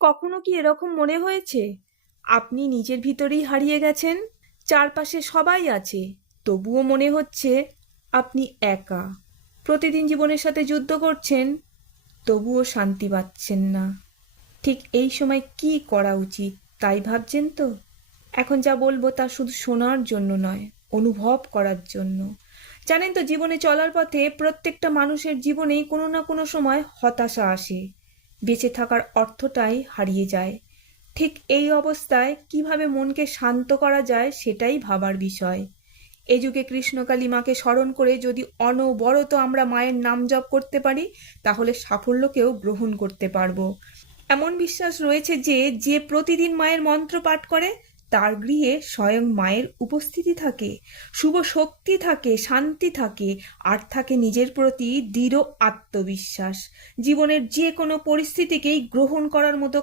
কখনো কি এরকম মনে হয়েছে আপনি নিজের ভিতরেই হারিয়ে গেছেন? চারপাশে সবাই আছে, তবুও মনে হচ্ছে আপনি একা। প্রতিদিন জীবনের সাথে যুদ্ধ করছেন, তবুও শান্তি পাচ্ছেন না। ঠিক এই সময় কি করা উচিত তাই ভাবছেন তো? এখন যা বলবো তা শুধু শোনার জন্য নয়, অনুভব করার জন্য। জানেন তো, জীবনে চলার পথে প্রত্যেকটা মানুষের জীবনেই কোনো না কোনো সময় হতাশা আসে, বেঁচে থাকার অর্থটাই হারিয়ে যায়। ঠিক এই অবস্থায় কিভাবে মনকে শান্ত করা যায় সেটাই ভাবার বিষয়। এ যুগে কৃষ্ণকালী মাকে স্মরণ করে যদি অনবরত আমরা মায়ের নাম জপ করতে পারি, তাহলে সাফল্যকেও গ্রহণ করতে পারবো। এমন বিশ্বাস রয়েছে যে যে প্রতিদিন মায়ের মন্ত্র পাঠ করে তার গৃহে স্বয়ং মায়ের উপস্থিতি থাকে, শুভ শক্তি থাকে, শান্তি থাকে, আর থাকে নিজের প্রতি দৃঢ় আত্মবিশ্বাস। জীবনের যে কোনো পরিস্থিতিকেই গ্রহণ করার মতো